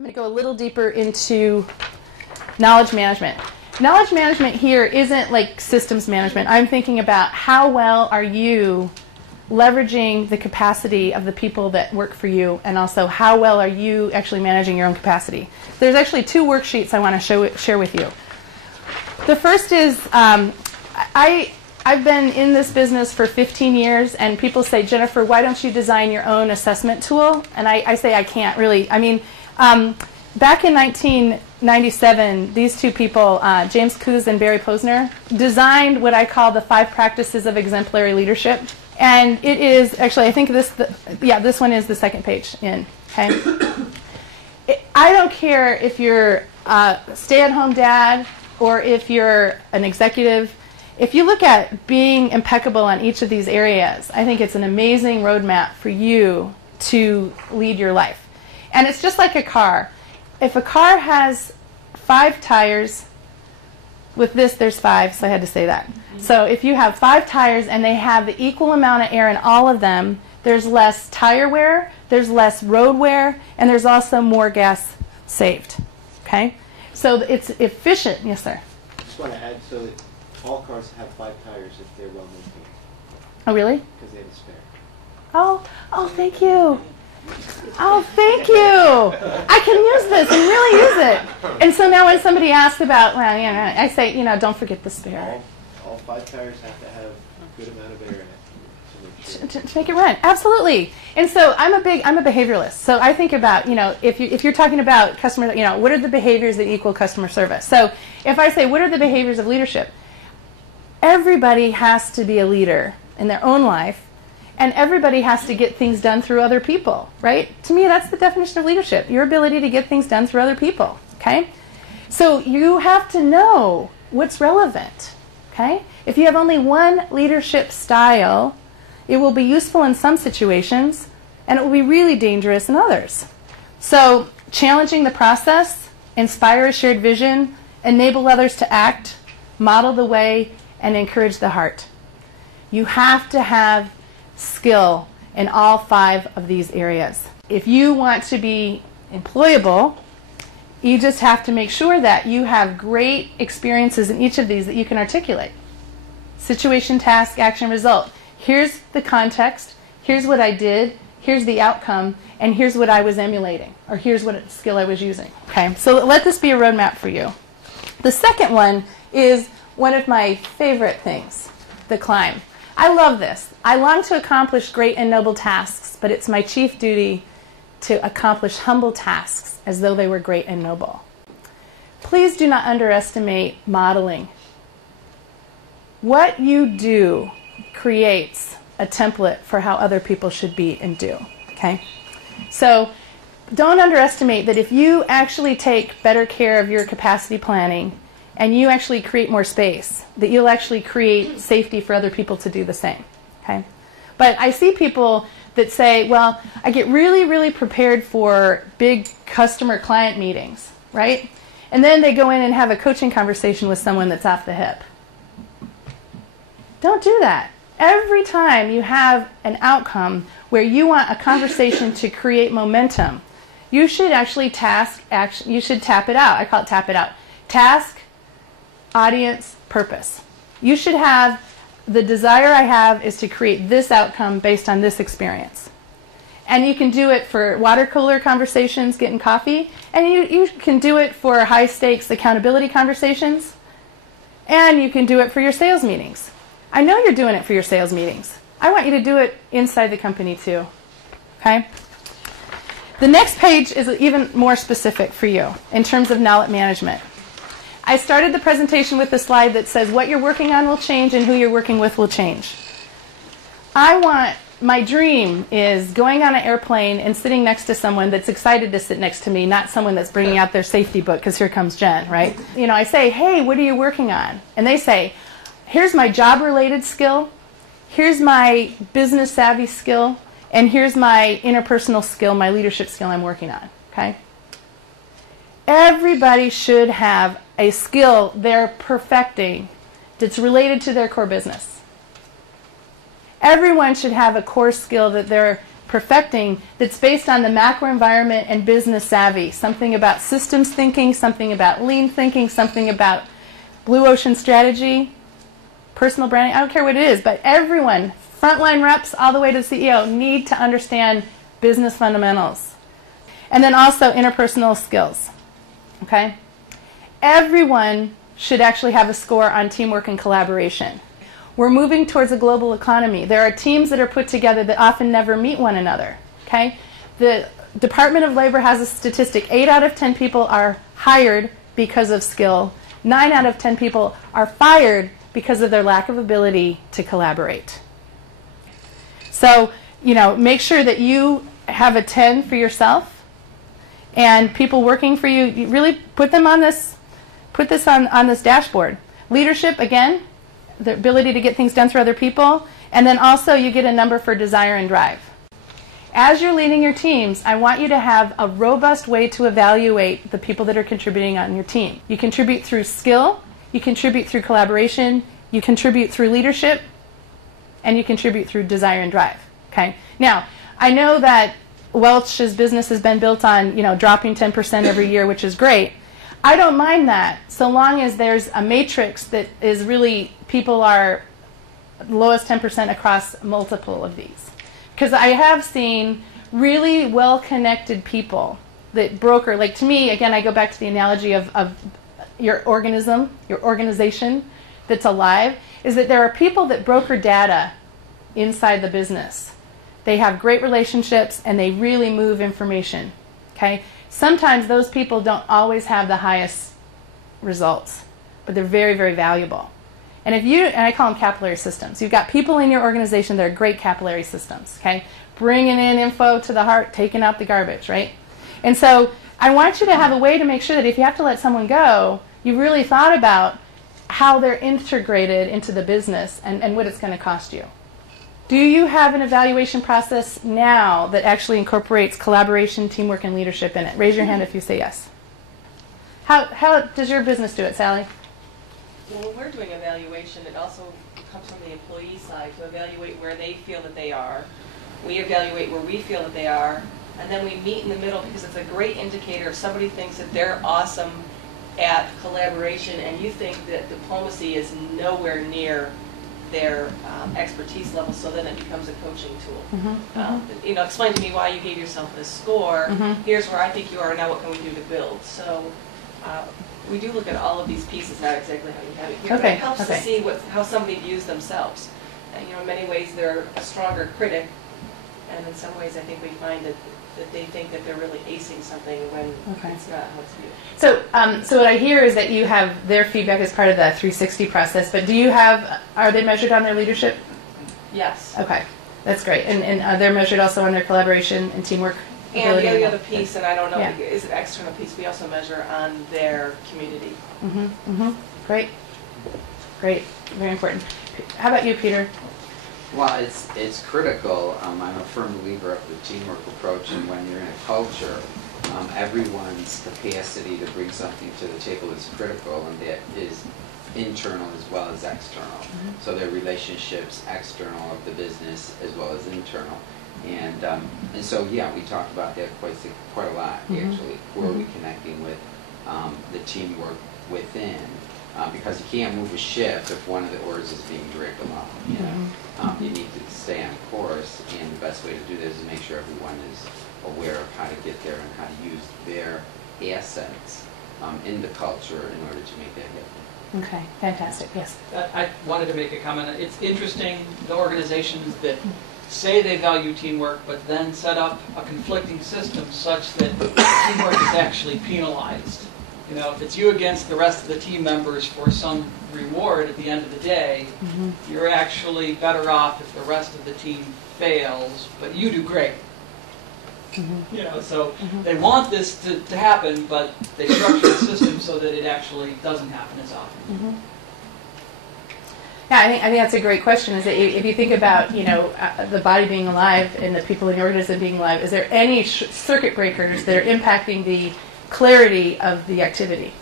I'm going to go a little deeper into knowledge management. Knowledge management here isn't like systems management. I'm thinking about how well are you leveraging the capacity of the people that work for you, and also how well are you actually managing your own capacity. There's actually two worksheets I want to share with you. The first is I've been in this business for 15 years, and people say, Jennifer, why don't you design your own assessment tool? And I say I can't really. I mean, back in 1997, these two people, James Coos and Barry Posner, designed what I call the 5 practices of exemplary leadership. And it is, actually, I think this one is the second page in, okay? I don't care if you're a stay-at-home dad or if you're an executive. If you look at being impeccable on each of these areas, I think it's an amazing roadmap for you to lead your life. And it's just like a car. If a car has 5 tires, with this there's 5, so I had to say that. So if you have 5 tires and they have the equal amount of air in all of them, there's less tire wear, there's less road wear, and there's also more gas saved. Okay? So it's efficient. Yes, sir? I just want to add, so that all cars have 5 tires if they're well maintained. Oh, really? Because they have a spare. Oh, thank you. Oh, thank you. I can use this and really use it. And so now when somebody asks about, well, you know, I say, you know, don't forget the spare. All 5 tires have to have a good amount of air in it to make it run. Absolutely. And so I'm a behavioralist. So I think about, you know, if you're talking about customer, you know, what are the behaviors that equal customer service? So if I say, what are the behaviors of leadership? Everybody has to be a leader in their own life. And everybody has to get things done through other people, right? To me, that's the definition of leadership, your ability to get things done through other people, okay? So you have to know what's relevant, okay? If you have only one leadership style, it will be useful in some situations, and it will be really dangerous in others. So challenging the process, inspire a shared vision, enable others to act, model the way, and encourage the heart. You have to have skill in all 5 of these areas. If you want to be employable, you just have to make sure that you have great experiences in each of these that you can articulate. Situation, task, action, result. Here's the context, here's what I did, here's the outcome, and here's what I was emulating, or here's what skill I was using. Okay, so let this be a roadmap for you. The second one is one of my favorite things, the climb. I love this. I long to accomplish great and noble tasks, but it's my chief duty to accomplish humble tasks as though they were great and noble. Please do not underestimate modeling. What you do creates a template for how other people should be and do. Okay? So don't underestimate that if you actually take better care of your capacity planning and you actually create more space, that you'll actually create safety for other people to do the same. Okay? But I see people that say, well, I get really, really prepared for big customer-client meetings, right? And then they go in and have a coaching conversation with someone that's off the hip. Don't do that. Every time you have an outcome where you want a conversation to create momentum, you should actually you should tap it out. I call it tap it out. Task, audience, purpose. You should have, the desire I have is to create this outcome based on this experience. And you can do it for water cooler conversations, getting coffee, and you can do it for high stakes accountability conversations, and you can do it for your sales meetings. I know you're doing it for your sales meetings. I want you to do it inside the company too. Okay? The next page is even more specific for you in terms of knowledge management. I started the presentation with a slide that says what you're working on will change and who you're working with will change. My dream is going on an airplane and sitting next to someone that's excited to sit next to me, not someone that's bringing out their safety book because here comes Jen, right? You know, I say, hey, what are you working on? And they say, here's my job-related skill, here's my business savvy skill, and here's my interpersonal skill, my leadership skill I'm working on, okay? Everybody should have a skill they're perfecting that's related to their core business. Everyone should have a core skill that they're perfecting that's based on the macro environment and business savvy. Something about systems thinking, something about lean thinking, something about blue ocean strategy, personal branding. I don't care what it is, but everyone, frontline reps all the way to the CEO, need to understand business fundamentals. And then also interpersonal skills. Okay? Everyone should actually have a score on teamwork and collaboration. We're moving towards a global economy. There are teams that are put together that often never meet one another. Okay? The Department of Labor has a statistic. 8 out of 10 people are hired because of skill. 9 out of 10 people are fired because of their lack of ability to collaborate. So, make sure that you have a 10 for yourself, and people working for you, you really put them on this, put this on this dashboard. Leadership, again, the ability to get things done through other people, and then also you get a number for desire and drive. As you're leading your teams, I want you to have a robust way to evaluate the people that are contributing on your team. You contribute through skill, you contribute through collaboration, you contribute through leadership, and you contribute through desire and drive. Okay? Now, I know that Welch's business has been built on, dropping 10% every year, which is great. I don't mind that, so long as there's a matrix that is really, people are lowest 10% across multiple of these. Because I have seen really well-connected people that broker, like to me, again, I go back to the analogy of your organism, your organization that's alive, is that there are people that broker data inside the business. They have great relationships and they really move information. Okay? Sometimes those people don't always have the highest results, but they're very, very valuable. And I call them capillary systems. You've got people in your organization that are great capillary systems, okay? Bringing in info to the heart, taking out the garbage, right? And so I want you to have a way to make sure that if you have to let someone go, you really thought about how they're integrated into the business and what it's going to cost you. Do you have an evaluation process now that actually incorporates collaboration, teamwork, and leadership in it? Raise your hand if you say yes. How does your business do it, Sally? Well, when we're doing evaluation, it also comes from the employee side to evaluate where they feel that they are. We evaluate where we feel that they are, and then we meet in the middle because it's a great indicator if somebody thinks that they're awesome at collaboration and you think that diplomacy is nowhere near their expertise level, so then it becomes a coaching tool. Explain to me why you gave yourself this score. Here's where I think you are, now what can we do to build? So we do look at all of these pieces, not exactly how you have it here, but it helps to see how somebody views themselves. And in many ways they're a stronger critic, and in some ways I think we find that they think that they're really acing something when it's not how it's viewed. So what I hear is that you have their feedback as part of the 360 process, but are they measured on their leadership? Yes. Okay, that's great. And they're measured also on their collaboration and teamwork? And the other piece, and I don't know, is an external piece, we also measure on their community. Great. Great. Very important. How about you, Peter? Well, it's critical. I'm a firm believer of the teamwork approach, and when you're in a culture, everyone's capacity to bring something to the table is critical, and that is internal as well as external. So their relationships, external of the business as well as internal. And so, yeah, we talk about that quite a lot, actually. Who are we connecting with? The teamwork within. Because you can't move a ship if one of the oars is being dragged along. You need to stay on course, and the best way to do this is make sure everyone is aware of how to get there and how to use their assets in the culture in order to make that happen. Okay, fantastic. Yes. I wanted to make a comment. It's interesting, the organizations that say they value teamwork, but then set up a conflicting system such that teamwork is actually penalized. If it's you against the rest of the team members for some reward at the end of the day, you're actually better off if the rest of the team fails, but you do great. So they want this to happen, but they structure the system so that it actually doesn't happen as often. Yeah, I think that's a great question. Is that if you think about the body being alive and the people in the organism being alive, is there any circuit breakers that are impacting the clarity of the activity?